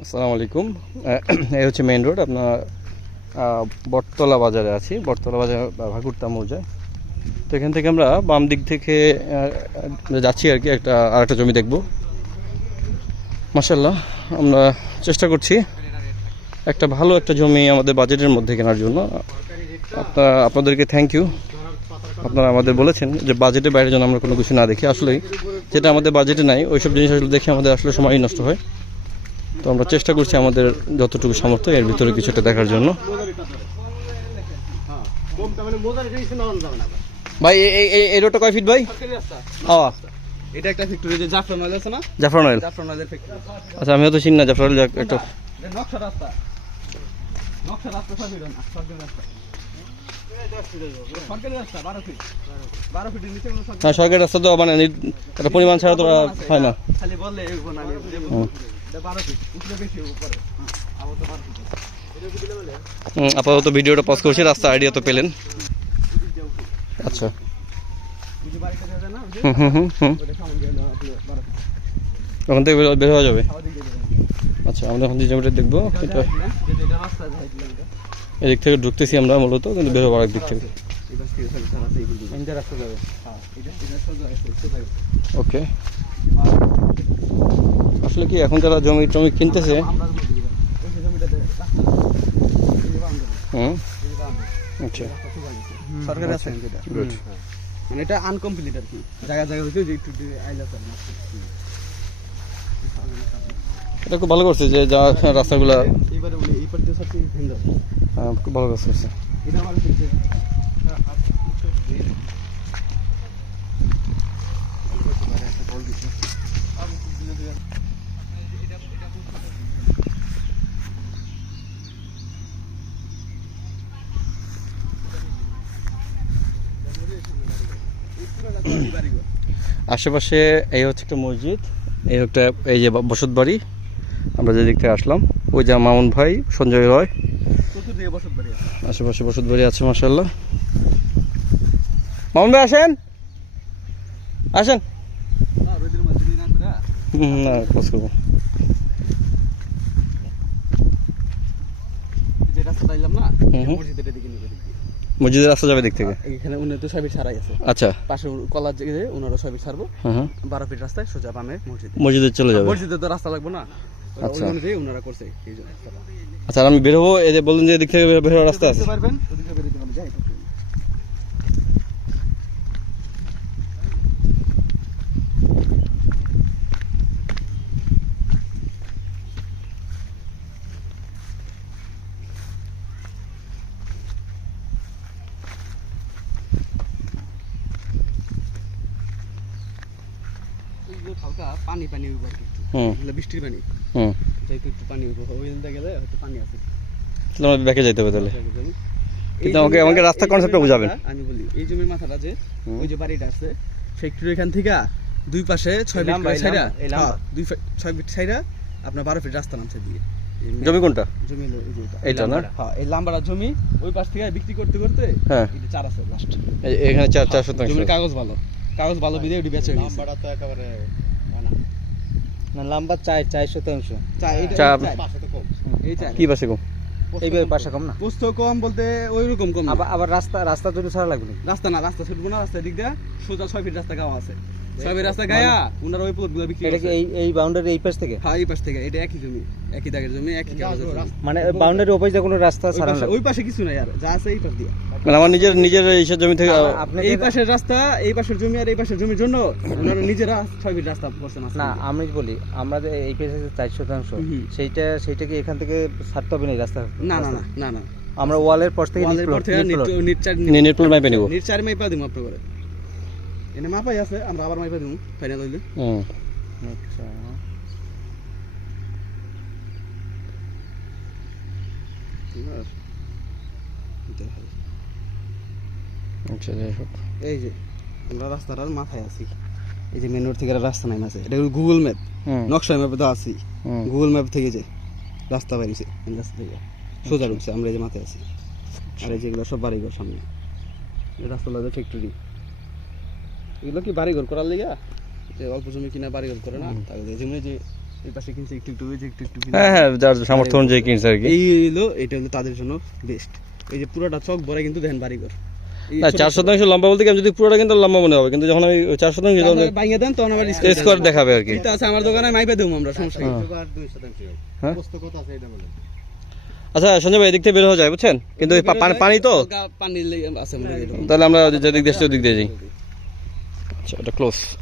আসসালামু আলাইকুম। এই হচ্ছে মেইন রোড। আপনার বটতলা বাজারে আছি, বটতলা বাজার ভাকুরতা মৌজায়। তো এখান থেকে আমরা বাম দিক থেকে যাচ্ছি আর কি, আরেকটা জমি দেখব। মাশাআল্লাহ, আমরা চেষ্টা করছি একটা ভালো একটা জমি আমাদের বাজেটের মধ্যে কেনার জন্য। আপনাদেরকে থ্যাংক ইউ। আপনারা আমাদের বলেছেন যে বাজেটের বাইরে যেন আমরা কোনো কিছু না দেখি। আসলেই যেটা আমাদের বাজেটে নাই ওইসব জিনিস আসলে দেখে আমাদের আসলে সময়ই নষ্ট হয়। তো আমরা চেষ্টা করছি আমাদের যতটুকু সামর্থ্য এর ভিতরে কিছুটা দেখার জন্য। ভাই এই রোডটা কয় ফিট ভাই? এটা একটা ফ্যাক্টরি, যে জাফরান অয়েল আছে না, জাফরান অয়েল। জাফরান অয়েলের ফ্যাক্টরি। আচ্ছা, আমিও তো চিনি না জাফরান অয়েল। একটা নকশা রাস্তা, নকশা রাস্তা সরকারি রাস্তা, সরকারি রাস্তা 12 ফিট, 12 ফিটের নিচে কোনো সরকারি। হ্যাঁ, সরকারি রাস্তা তো মানে একটা পরিমাণ ছাড়া তো হয় না। খালি বললে এগো না, এটা 12 ফিট উপরে, বেশি উপরে। আবার তো 12 ফিট। আপাতত ভিডিওটা পজ করছি, রাস্তা আইডিয়া তো পেলেন। আচ্ছা, ওই যে বাড়িটা দেখা যায় না, ওই যে ওটা সামনে গেল 12 ফিট। ওখান থেকে বের হওয়া যাবে। খাওয়া দিকে যাবে। আচ্ছা, আমরা এখন যে জমিটা দেখবো এটা এটা রাস্তা যায় কিলোমিটার। এদিক থেকে ঢুকতেছি আমরা মূলত, কিন্তু বের হওয়ার দিক থেকে। এই পাশ থেকে সারা রাস্তা এইগুলো ইন্টার রাস্তা যাবে। হ্যাঁ, এটা সোজা যাবে। ওকে, আসলে কি এখন যারা জমি টমি কিনতেছে, আমরা ওই যে জমিটাতে রাস্তা এই যে বাউন্ডারি, হুম, এই যে বাউন্ডারি, আচ্ছা, সরকারি রাস্তা যেটা, গুড। মানে এটা আনকমপ্লিট আর কি, জায়গা জায়গা হইছে যে একটু আইলা করে না। এটা খুব ভালো করছে যে যা রাস্তাগুলা, এইবারে উনি এই পার দিয়ে সব কিছু ভিন্ন। খুব ভালো কাজ করছে। এটা আমার হচ্ছে আশেপাশে এই হচ্ছে একটা মসজিদ, এই একটা এই যে বসত বাড়ি। আমরা যে দিক থেকে আসলাম, ওই যে মামুন ভাই, সঞ্জয় রয়, চতুর্দিকে বসত বাড়ি আছে। আশেপাশে বসত বাড়ি আছে। মাশাআল্লাহ, মামুন ভাই আসেন আসেন। না রোদের মধ্যে না করে না, খোঁজ করবো। যে রাস্তা দিলাম না, হুম। মসজিদের দিকে নিয়ে দিকে। মসজিদের রাস্তা যাবে দিক থেকে। এখানে উনি তো সবই ছাড়াই আছে। আচ্ছা, পাশে কলার দিকে ওনারা সবই ছাড়বো। হ্যাঁ, 12 ফিট রাস্তায় সোজা বামে মসজিদ। মসজিদে চলে যাবে। মসজিদে তো রাস্তা লাগবে না, আচ্ছা। ওই অনুযায়ী ওনারা করছে এই জন্য। আচ্ছা, আর আমি বের হবো, এই যে বললেন যে এদিক থেকে বের হওয়ার রাস্তা আছে। পারবেন ওদিকে বেরিয়ে যাবেন, যাই হালকা পানি পানি হইব আর কি একটু। হুম এগুলো বৃষ্টির পানি, হুম, যাইতে একটু পানি হইব। ওই দিকে গেলে হয়তো পানি আছে। তাহলে আমাদের ব্যাকে যেতে হবে তাহলে। এই কিন্তু জমিটা- আমাকে রাস্তা এই কনসেপ্টটা জমির বুঝাবেন। মাথাটা আমি বলি, এই জমির মাথাটা যে হুম। ওই যে বাড়িটা আছে, ফ্যাক্টরি এখান থেকে দুই পাশে 6 ফিট করে ছাইরা, হ্যাঁ 6 ফিট ছাইরা আপনার 12 ফিট রাস্তা নামছে দিয়ে। জমি কোনটা? জমি হলো এই যে এইটা না? হ্যাঁ, এই লাম্বাড়া জমি ওই পাশ থেকে বিক্রি করতে করতে হ্যাঁ, এটা 4 আছে লাস্ট। এখানে 4 শতাংশ। জমির কাগজ ভালো, কাগজ ভালো বিদে ওটি বেচে গেছে। লাম্বাটা তো একেবারে না লম্বা 4 শতাংশ। চার। পাশে তো কম। এই চার কি পাশে কম? এইভাবে পাশে কম না, পোস্ত কম বলতে ওই রকম কম না। আবার রাস্তা তৈরি ছাড়া লাগবে। রাস্তা না, রাস্তা ছুটবো না, রাস্তার দিক দিয়ে সোজা 6 ফিট রাস্তা গাওয়া আছে। 6 ফিট রাস্তা গায়া উনার ওই প্লটগুলো বিক্রি এটা কি করে। এই বাউন্ডারি এই পাশ থেকে? হ্যাঁ, এই পাশ থেকে। এটা একই জমি, একই দাগের জমি, একই কাগজের জমি। মানে বাউন্ডারি ওপাশ দিয়ে কোনো রাস্তা ওই ছাড়া পাশে- লাগবে? ওই পাশে কিছু নাই, আর যা আছে এই পাশ দিয়ে। মানে আমার নিজের এইসব জমি থেকে এই পাশের রাস্তা, এই পাশের জমি আর এই পাশের জমির জন্য ওনারা নিজেরা 6 ফিট রাস্তা করছেন। না, আমি বলি আমরা যে এই পাশে যে 4 শতাংশ, হুম। সেইটা কি এখান থেকে ছাড়তে হবে না এই রাস্তা? না না না না না, আমরা ওয়ালের পর থেকে ওয়ালের পর থেকে নেট প্লট মাইপে নিব। নিট 4 মাইপা দিমু আপনার করে। এনে মাপাই আছে, আমরা আবার মাইপা দিমু ফাইনাল হইলে। হুম, আচ্ছা, আচ্ছা, যাই হোক। এই যে আমরা রাস্তাটার মাথায় আছি, এই যে মেন রোড থেকে রাস্তা নাই আছে, এটা গুগল ম্যাপ, হুম, নকশা ম্যাপে তো আছি। হুম, গুগল ম্যাপ থেকে যে রাস্তা বাড়িছে, এই রাস্তা থেকে সোজা ঢুকছে, আমরা এই যে মাথায় আছি। আর এই যেগুলো সব বাড়িঘর সামনে, এই রাস্তা লাগে ফ্যাক্টরি। এগুলো কি বাড়িঘর করার লিগা, যে অল্প জমি কিনা বাড়িঘর করে না, তাহলে যেমনি যে এই পাশে কিনছে একটু একটু, ওই যে একটু একটু কিনে। হ্যাঁ হ্যাঁ, যার সামর্থ্য অনুযায়ী কিনছে আর কি। এটা হলো তাদের জন্য বেস্ট। এই যে পুরোটা চক ভরা কিন্তু দেখেন বাড়িঘর। না 4 শতাংশ লম্বা বলতে কি আমি যদি পুরোটা কিন্তু লম্বা মনে হবে, কিন্তু যখন আমি 4 শতাংশ ভাঙিয়ে দেন তখন আবার স্কোয়ার দেখাবে আর কি। এটা আছে আমার দোকানে, মাইপে দেবো আমরা, সমস্যা নেই। হ্যাঁ আচ্ছা সঞ্জয় ভাই, এদিক থেকে বের হওয়া যায় বুঝছেন, কিন্তু এই পানি তো, পানি আছে আমাদের। তাহলে আমরা যেদিক দিয়ে আসছি ওদিক দিয়ে যাই। আচ্ছা, এটা ক্লোজ।